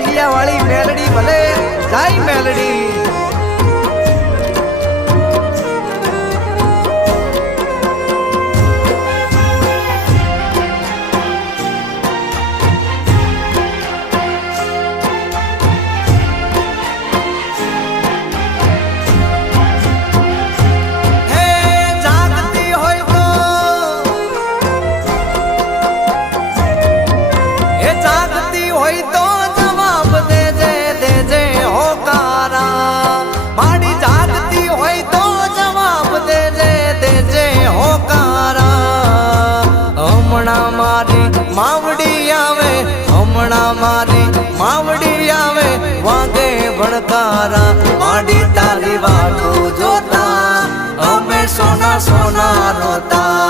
દાંડિયા વાળી મેલડી ભલે જાય મેલડી. તારા માડી તારી વાતો જોતા. અમે સોના સોના રોતા.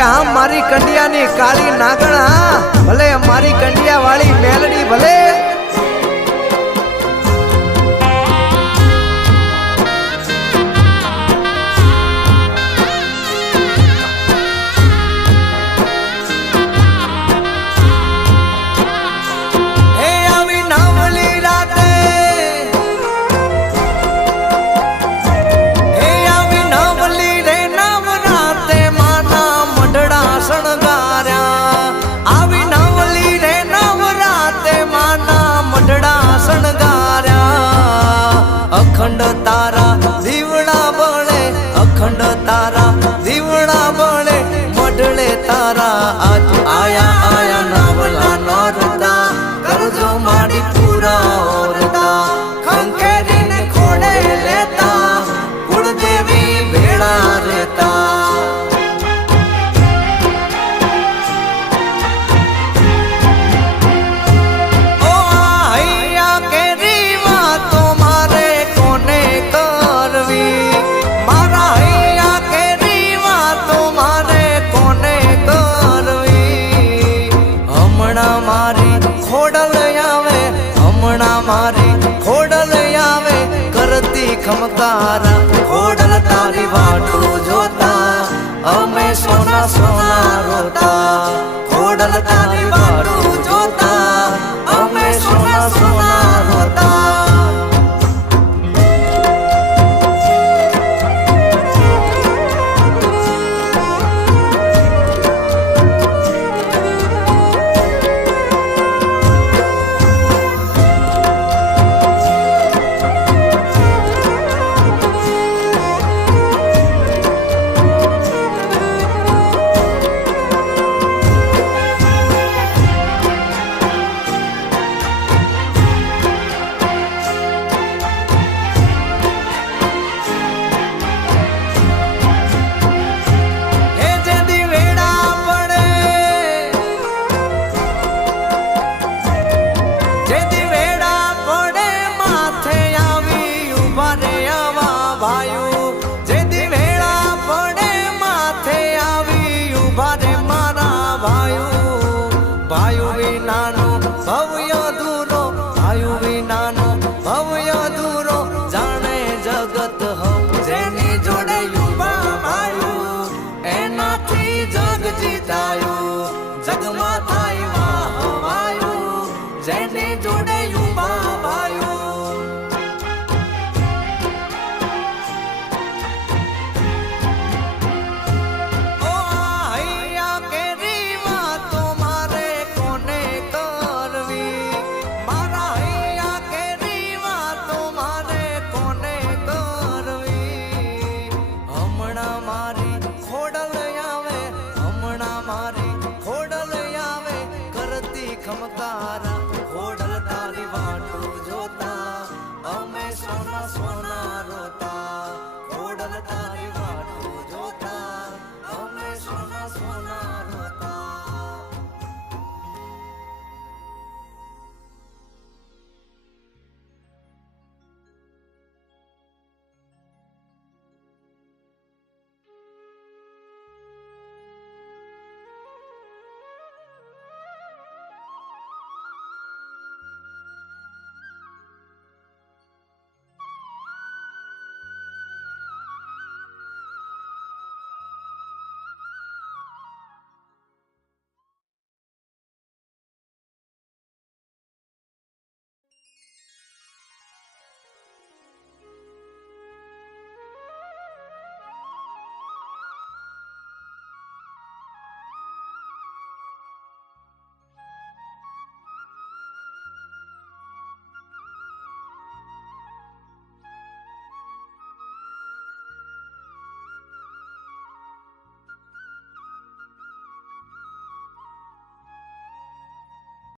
हाँ मारी कंडिया ने काली नागड़ा हाँ। भले मारी कंडिया वाली मेलडी भले। खंड तारा જીવન ખમકારા ઓડલ તારી વાટું જોતા અમે સોના સોના રોતા ઓડલ